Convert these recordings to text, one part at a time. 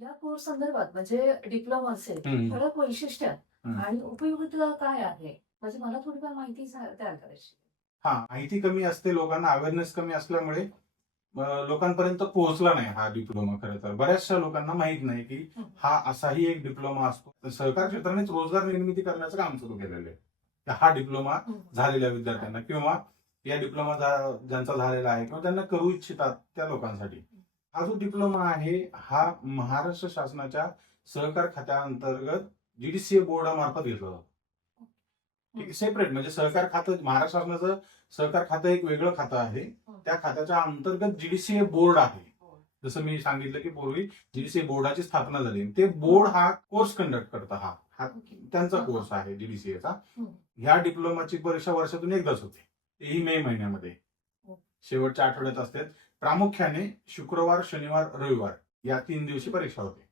या कोर्स संदर्भात म्हणजे डिप्लोमा असेल, हं, ठळक वैशिष्ट्य हं. आणि उपयोगिता काय आहे? म्हणजे मला थोडीफार माहिती तयार करायची. हां, माहिती कमी असते, लोकांना अवेअरनेस कमी असल्यामुळे लोकांपर्यंत पोहोचला नाही हा डिप्लोमा खरं तर. बऱ्याचशा लोकांना माहीत नाही, की हं, हा असाही एक डिप्लोमा असतो. तर सहकार क्षेत्रानेच रोजगार निर्मिती करण्याचं काम सुरू केलेलं आहे. तर हा डिप्लोमा हं, झालेल्या विद्यार्थ्यांना किंवा या डिप्लोमा ज्यांचा झालेला आहे किंवा त्यांना करू इच्छितात त्या लोकांसाठी. हा जो डिप्लोमा आहे, हा महाराष्ट्र शासनाच्या सहकार खात्याअंतर्गत जीडीसीए बोर्डामार्फत घेतला जातो. हं, सेपरेट म्हणजे सहकार खातं महाराष्ट्र शासनाचं सहकार खातं एक वेगळं खातं आहे. हं. त्या खात्याच्या अंतर्गत जीडीसीए बोर्ड आहे. हो. जसं मी सांगितलं की पूर्वी जीडीसीए बोर्डाची स्थापना झाली. ते बोर्ड हा कोर्स कंडक्ट करतं हा. हा ओके. त्यांचा हां, कोर्स आहे जीडीसीएचा. हं. ह्या डिप्लोमाची परीक्षा वर्षातून एकदाच होते. तेही मे महिन्यामध्ये. हो. शेवटच्या आठवड्यात असते. प्रामुख्याने शुक्रवार, शनिवार, रविवार या 3 दिवशी परीक्षा होते.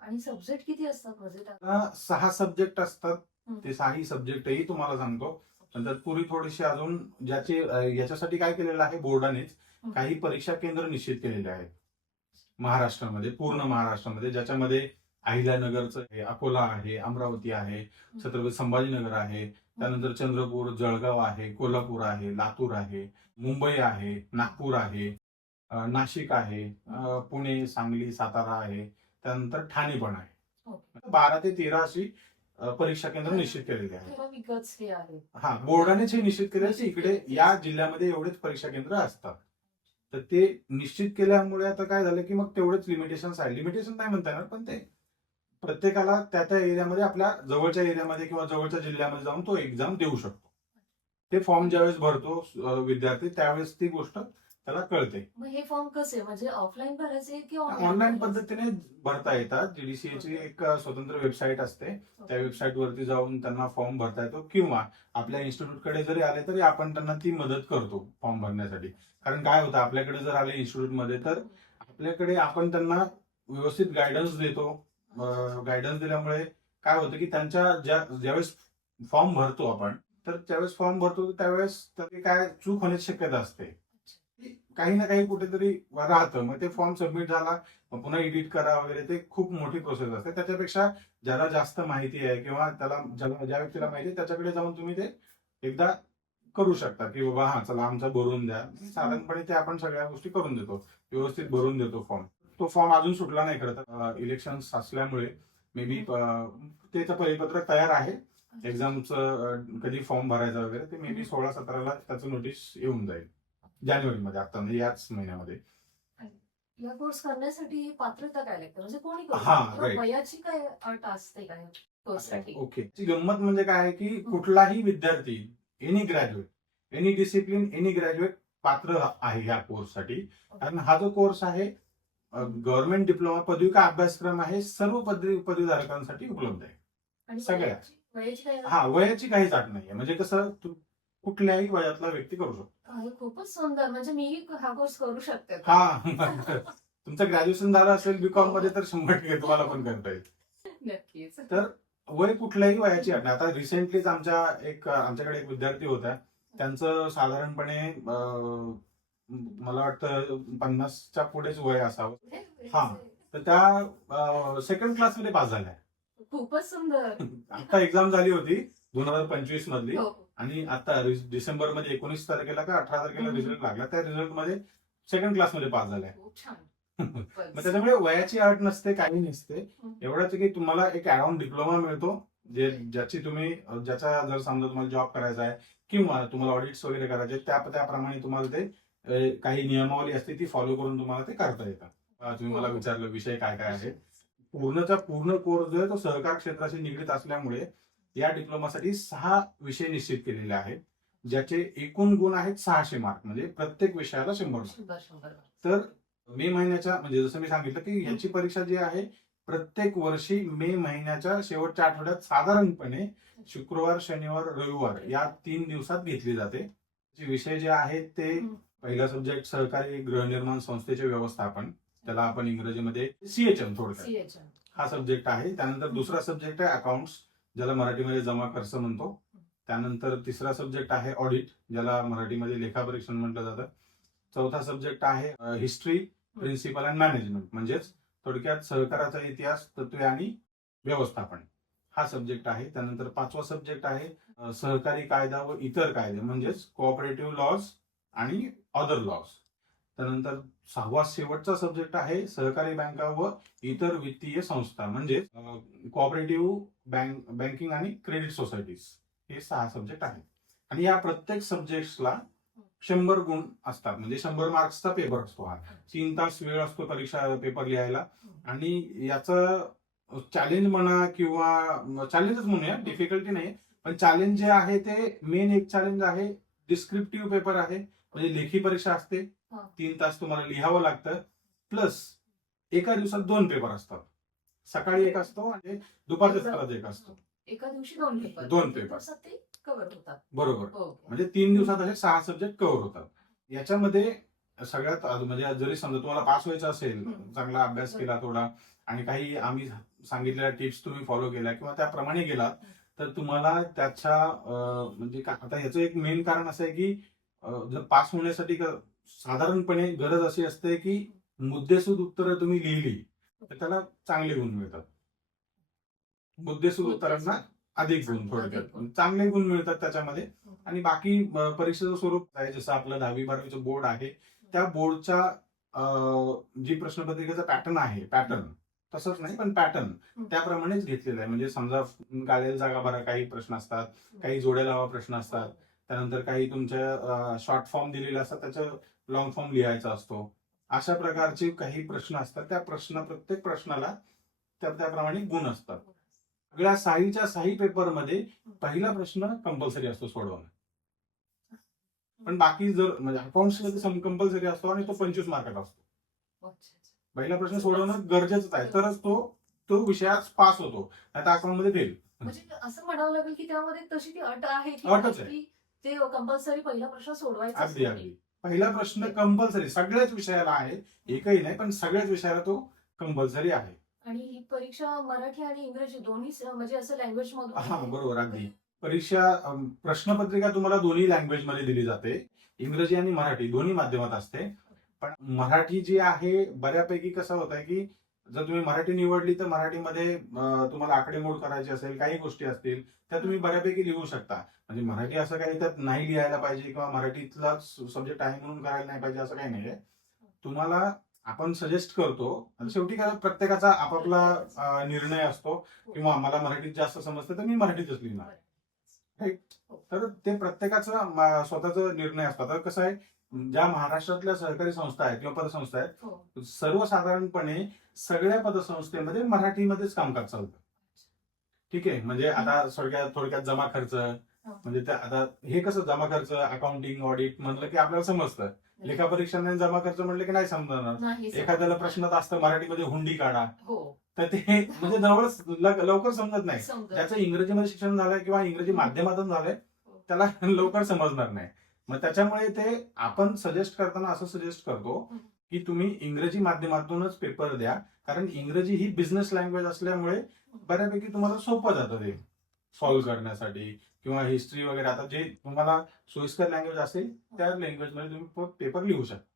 आणि सब्जेक्ट किती असतात म्हणजे त्यात? 6 सब्जेक्ट असतात. हं, ते 6ही सब्जेक्टही तुम्हाला सांगतो. पण तत्पूर्वी थोडीशी अजून याच्यासाठी काय केलेलं आहे बोर्डानेच हं. काही परीक्षा केंद्र निश्चित केलेले आहेत. महाराष्ट्रामध्ये, पूर्ण महाराष्ट्रामध्ये ज्याच्यामध्ये अहिल्यानगरचं आहे, अकोला आहे, अमरावती आहे, छत्रपती संभाजीनगर आहे, त्यानंतर चंद्रपूर, जळगाव आहे, कोल्हापूर आहे, लातूर आहे, मुंबई आहे, नागपूर आहे, नाशिक आहे, पुणे, सांगली, सातारा आहे, त्यानंतर ठाणे पण आहे. ओके. 12 ते 13 अशी परीक्षा केंद्र निश्चित केलेली आहेत. ठराविकच हे आहे. हा बोर्डानेच हे निश्चित केलं की इकडे या जिल्ह्यामध्ये एवढेच परीक्षा केंद्र असतात. तर ते निश्चित केल्यामुळे आता काय झालं की मग तेवढेच लिमिटेशन्स आहे. लिमिटेशन नाही म्हणता येणार, पण ते प्रत्येकाला त्या त्या एरियामध्ये आपल्या जवळच्या एरियामध्ये किंवा जवळच्या जिल्ह्यामध्ये जाऊन तो एक्झाम देऊ शकतो. ते फॉर्म ज्यावेळेस भरतो विद्यार्थी त्यावेळेस ती गोष्ट त्याला कळते. मग हे फॉर्म कसे म्हणजे ऑफलाईन भरायचे की ऑनलाईन पद्धतीने भरता येतात. जीडीसीएची एक स्वतंत्र वेबसाईट असते. त्या वेबसाईट वरती जाऊन त्यांना फॉर्म भरता येतो किंवा आपल्या इन्स्टिट्यूटकडे जरी आले तरी आपण त्यांना ती मदत करतो फॉर्म भरण्यासाठी. कारण काय होतं आपल्याकडे जर आले इन्स्टिट्यूटमध्ये तर आपल्याकडे आपण त्यांना व्यवस्थित गायडन्स देतो. गायडन्स दिल्यामुळे काय होतं की त्यांच्या ज्यावेळेस फॉर्म भरतो आपण तर ज्यावेळेस फॉर्म भरतो त्यावेळेस त्याची काय चूक होण्याची शक्यता असते. काही ना काही कुठेतरी राहतं. मग ते फॉर्म सबमिट झाला, मग पुन्हा एडिट करा वगैरे ते खूप मोठी प्रोसेस असते. त्याच्यापेक्षा ज्याला जास्त माहिती आहे किंवा ज्या व्यक्तीला माहिती आहे त्याच्याकडे जाऊन तुम्ही ते एकदा करू शकता, की बाबा हां, चला आमचा भरून द्या. साधारणपणे ते आपण सगळ्या गोष्टी करून देतो. व्यवस्थित भरून देतो फॉर्म. तो फॉर्म अजून सुटला नाही खरं तर. इलेक्शन्स असल्यामुळे मे बी त्याचं परिपत्रक तयार आहे. एक्झामचं कधी फॉर्म भरायचा वगैरे ते मे बी 16-17ला त्याचं नोटीस येऊन जाईल. जानेवारीमध्ये आता म्हणजे याच महिन्यामध्ये. या कोर्स करण्यासाठी पात्रता काय लागते म्हणजे कोणी करू हां, शकतो? किंवा राईट. वयाची काय अट असते काय कोर्ससाठी? ओके. ची गंमत म्हणजे काय आहे, की कुठलाही विद्यार्थी, any graduate, any discipline, any graduate पात्र आहे या कोर्ससाठी. कारण हा जो कोर्स आहे गव्हर्नमेंट डिप्लोमा पदवी का अभ्यासक्रम आहे, सर्व पदवीधारकांसाठी उपलब्ध आहे. आणि सगळ्या. वयाची काय अट? हां, वयाची काहीच अट नाहीये. म्हणजे कसं कुठल्याही वयातला व्यक्ती करू शकतो. हे खूपच सुंदर म्हणजे मीही हा कोर्स करू शकते का? हां. तुमचं ग्रॅज्युएशन झालं असेल बीकॉम मध्ये तर 100% तुम्हाला पण करता येईल. नक्कीच. तर वय कुठल्याही वयाची अट नाही. आता रिसेंटलीच आमच्याकडे एक विद्यार्थी होता. त्यांचं साधारणपणे मला वाटतं 50च्या पुढेच वय असावं. हां. तर त्या सेकंड क्लासमध्ये पास झाल्या. खूपच सुंदर. आता एक्झाम झाली होती 2025 मधली हो. आणि आता डिसेंबरमध्ये 19 तारखेला का 18 तारखेला हम्म. रिझल्ट लागला. त्या रिझल्टमध्ये सेकंड क्लासमध्ये पास झाल्या. खूप छान. मग त्याच्यामुळे वयाची अट नसते, काही नसते. एवढंच आहे की तुम्हाला एक ऍड डिप्लोमा मिळतो, ज्याचा जर समजा तुम्हाला जॉब करायचा आहे किंवा तुम्हाला ऑडिट्स वगैरे करायचे त्याप्रमाणे तुम्हाला ते काही नियमावली असते ती फॉलो करून तुम्हाला ते करता येतं. तुम्ही मला विचारलं विषय काय काय आहे. पूर्णचा पूर्ण कोर्स जो आहे तो सहकार क्षेत्राशी निगडीत असल्यामुळे या डिप्लोमासाठी 6 विषय निश्चित केलेले आहेत. ज्याचे एकूण गुण आहेत 600 मार्क म्हणजे प्रत्येक विषयाला 100 मार्क. 100. तर मे महिन्याच्या म्हणजे जसं मी सांगितलं की ह्याची परीक्षा जी आहे प्रत्येक वर्षी मे महिन्याच्या शेवटच्या आठवड्यात साधारणपणे शुक्रवार, शनिवार, रविवार या 3 दिवसात घेतली जाते. विषय जे आहेत ते पहिला सब्जेक्ट सहकारी गृहनिर्माण संस्थेचे व्यवस्थापन, त्याला आपण इंग्रजीमध्ये सीएचएम थोडक्यात CHM. हा सब्जेक्ट आहे. त्यानंतर दुसरा सब्जेक्ट आहे अकाउंट्स, ज्याला मराठीमध्ये जमा खर्च म्हणतो. त्यानंतर तिसरा सब्जेक्ट आहे ऑडिट, ज्याला मराठीमध्ये लेखापरीक्षण म्हटलं जातं. चौथा सब्जेक्ट आहे हिस्ट्री, प्रिन्सिपल अँड मॅनेजमेंट म्हणजेच थोडक्यात सहकाराचा इतिहास, तत्वे आणि व्यवस्थापन हा सब्जेक्ट आहे. त्यानंतर 5वा सब्जेक्ट आहे सहकारी कायदा व इतर कायदे म्हणजेच कोऑपरेटिव्ह लॉज आणि अदर लॉज. त्यानंतर 6वा शेवटचा सब्जेक्ट आहे सहकारी बँका व इतर वित्तीय संस्था म्हणजे कोऑपरेटिव्ह बँकिंग आणि क्रेडिट सोसायटीज. हे 6 सब्जेक्ट आहेत आणि या प्रत्येक सब्जेक्टला 100 गुण असतात. म्हणजे 100 मार्क्सचा पेपर असतो हा. 3 तास वेळ असतो परीक्षा पेपर लिहायला आणि याचं चॅलेंज म्हणा किंवा चॅलेंजच म्हणूया, डिफिकल्टी नाही, पण चॅलेंज जे आहे ते मेन एक चॅलेंज आहे डिस्क्रिप्टिव्ह पेपर आहे. म्हणजे लेखी परीक्षा असते, 3 तास तुम्हाला लिहावं लागतं, प्लस एका दिवसात 2 पेपर असतात. सकाळी एक असतो आणि दुपारच्या सत्रात एक असतो. एका दिवशी 2 पेपर. 2 पेपर ते कव्हर होतात. बरोबर. ओके. म्हणजे 3 दिवसात असे 6 सब्जेक्ट कव्हर होतात. याच्यामध्ये सगळ्यात म्हणजे जरी समजा तुम्हाला पास व्हायचं असेल, चांगला अभ्यास केला थोडा आणि काही आम्ही सांगितलेल्या टिप्स तुम्ही फॉलो केल्या किंवा त्याप्रमाणे गेलात, तर तुम्हाला त्याच्या म्हणजे आता ह्याचं एक मेन कारण असं आहे की जर पास होण्यासाठी साधारणपणे गरज अशी असते की मुद्देसूद उत्तरं तुम्ही लिहिली तर त्याला चांगले गुण मिळतात. मुद्देसूद उत्तरांना अधिक गुण, थोडक्यात चांगले गुण मिळतात त्याच्यामध्ये. आणि बाकी परीक्षेचं स्वरूप आहे जसं आपलं 10वी-12वीचं बोर्ड आहे, त्या बोर्डच्या जी प्रश्नपत्रिकेचा पॅटर्न आहे, पॅटर्न तसंच नाही पण पॅटर्न त्याप्रमाणेच घेतलेलं आहे. म्हणजे समजा गाळेल जागा भरा काही प्रश्न असतात, काही जोड्या लावा प्रश्न असतात, त्यानंतर काही तुमच्या शॉर्ट फॉर्म दिलेले असतात, त्याचं लॉंग फॉर्म लिहायचा असतो. अशा प्रकारचे काही प्रश्न असतात. त्या प्रत्येक प्रश्नाला त्याप्रमाणे गुण असतात. सगळ्या 6च्या 6 पेपरमध्ये पहिला प्रश्न कंपल्सरी असतो सोडवणं. पण बाकी जर म्हणजे अकाउंट्समध्ये कंपल्सरी असतो आणि तो 25 मार्काचा असतो. पहिला प्रश्न सोडवणं गरजेचंच आहे, तरच तो विषयात पास होतो, नाही तर अकाउंटमध्ये फेल. म्हणजे असं म्हणावं लागेल की त्यामध्ये तशी ती अट आहे अटच आहे. की ते कंपल्सरी पहिला प्रश्न सोडवायचा. अगदी अगदी पहिला प्रश्न कंपल्सरी सगळ्याच विषयाला आहे, एकही नाही पण सगळ्याच विषयाला तो कंपल्सरी आहे. आणि ही परीक्षा मराठी आणि इंग्रजी दोन्ही म्हणजे असं लँग्वेज मधून. हा बरोबर. अगदी परीक्षा प्रश्नपत्रिका तुम्हाला दोन्ही लँग्वेज मध्ये दिली जाते, इंग्रजी आणि मराठी दोन्ही माध्यमात असते. पण मराठी जी आहे बऱ्यापैकी कसं होत आहे की जर तुम्ही मराठी निवडली तर मराठीमध्ये तुम्हाला आकडेमोड करायची असेल, काही गोष्टी असतील त्या तुम्ही बऱ्यापैकी लिहू शकता. म्हणजे मराठी असं काही त्यात नाही लिहायला पाहिजे किंवा मराठीतला सब्जेक्ट आहे म्हणून करायला नाही पाहिजे असं काही नाहीये. तुम्हाला आपण सजेस्ट करतो आणि शेवटी काय प्रत्येकाचा आपापला निर्णय असतो किंवा मला मराठीत जास्त समजतं तर मी मराठीतच लिहिणार. राईट. तर ते प्रत्येकाचा स्वतःचा निर्णय असतो. आता कसं आहे, ज्या महाराष्ट्रातल्या सहकारी संस्था आहेत किंवा पतसंस्था आहेत, सर्वसाधारणपणे सगळ्या पतसंस्थेमध्ये मराठीमध्येच कामकाज चालतं. ठीक आहे. म्हणजे आता थोडक्यात जमा खर्च म्हणजे आता हे कसं जमा खर्च अकाउंटिंग ऑडिट म्हणलं की आपल्याला समजतं. लेखा परीक्षांना जमा खर्च म्हणलं की नाही समजणार. एखाद्याला प्रश्नात असतं मराठीमध्ये हुंडी काढा, तर ते म्हणजे जवळच लवकर समजत नाही. ज्याचं इंग्रजीमध्ये शिक्षण झालंय किंवा इंग्रजी माध्यमातून झालंय त्याला लवकर समजणार नाही. मग त्याच्यामुळे ते आपण सजेस्ट करताना असं सजेस्ट करतो की तुम्ही इंग्रजी माध्यमातूनच पेपर द्या, कारण इंग्रजी ही बिझनेस लँग्वेज असल्यामुळे बऱ्यापैकी तुम्हाला सोपं जातं ते सॉल्व्ह करण्यासाठी किंवा हिस्ट्री वगैरे. आता जे तुम्हाला सोयीस्कर लँग्वेज असेल त्या लँग्वेजमध्ये तुम्ही पेपर लिहू शकता.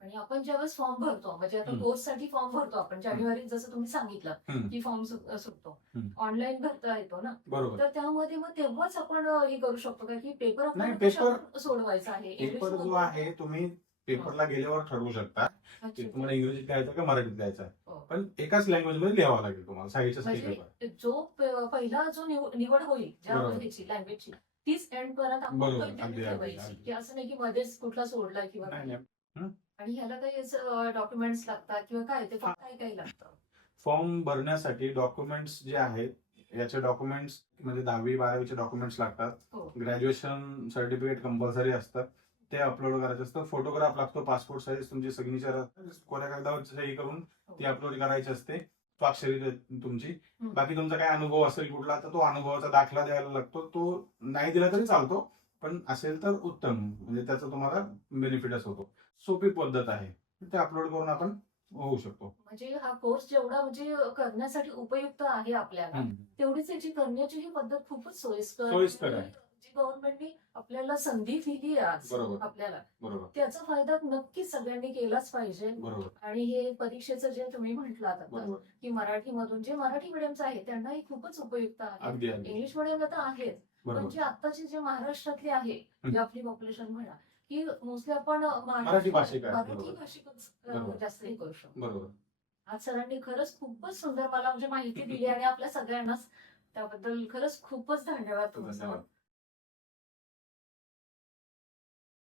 आणि आपण ज्यावेळेस फॉर्म भरतो म्हणजे आता कोर्ससाठी फॉर्म भरतो आपण जानेवारीत जसं तुम्ही सांगितलं की फॉर्म सुटतो, ऑनलाईन भरता येतो ना, बरोबर. तर त्यामध्ये मग तेव्हाच आपण हे करू शकतो का की पेपर नाही, आपण पेपर सोडवायचा आहे. पेपर जो आहे तुम्ही पेपरला गेल्यावर ठरवू शकता की तुम्हाला इंग्रजीत द्यायचा का मराठीत द्यायचा, पण एकाच लँग्वेज मध्ये लिहावं लागेल तुम्हाला 6च्या 6 पेपर. म्हणजे जो पहिला जो निवड होईल ज्या लँग्वेजची तीच एंड पर्यंत आपण कंटिन्यू ठेवायची, की असं नाही की मध्येच कुठला सोडला किंवा. आणि ह्याला काही डॉक्युमेंट्स लागतात किंवा काय ते काय लागतं? फॉर्म भरण्यासाठी डॉक्युमेंट्स जे आहेत याचे डॉक्युमेंट्स म्हणजे 10वी-12वीचे डॉक्युमेंट्स लागतात. ग्रॅज्युएशन सर्टिफिकेट कंपल्सरी असतात, ते अपलोड करायचं असतं. फोटोग्राफ लागतो, पासपोर्ट साईज, तुमची सिग्नेचर कोऱ्या कागदावर सही करून ती अपलोड करायची असते, स्वाक्षरी तुमची. बाकी तुमचा काय अनुभव असेल कुठला तर तो अनुभवाचा दाखला द्यायला लागतो. तो नाही दिला तरी चालतो, पण असेल तर उत्तम, म्हणजे त्याचा तुम्हाला बेनिफिटच होतो. सोपी पद्धत आहे, ते अपलोड करून आपण होऊ शकतो. म्हणजे हा कोर्स जेवढा म्हणजे करण्यासाठी उपयुक्त आहे आपल्याला, तेवढीच याची करण्याची ही पद्धत खूपच सोयीस्कर आहे. जी गव्हर्नमेंटने आपल्याला संधी दिली आहे आज बरोबर. आपल्याला, बरोबर त्याचा फायदा नक्कीच सगळ्यांनी केलाच पाहिजे. बरोबर आणि हे परीक्षेचं जे तुम्ही म्हटलं आता बरोबर की मराठीमधून जे मराठी मिडियमचं आहे त्यांनाही खूपच उपयुक्त आहे. अगदी अगदी इंग्लिश मिडियमला तर आहेच, पण बरोबर जे आत्ताचे जे महाराष्ट्रातले आहे जे आपली पॉप्युलेशन म्हणा की मोस्टली आपण मराठी भाषिक आहे. मराठी बरोबर. भाषिकच बरोबर. जास्त हे करू शकतो. बरोबर आज सरांनी खरंच खूपच सुंदर मला म्हणजे माहिती दिली आणि आपल्या सगळ्यांनाच त्याबद्दल खरंच खूपच धन्यवाद तुमचा. धन्यवाद.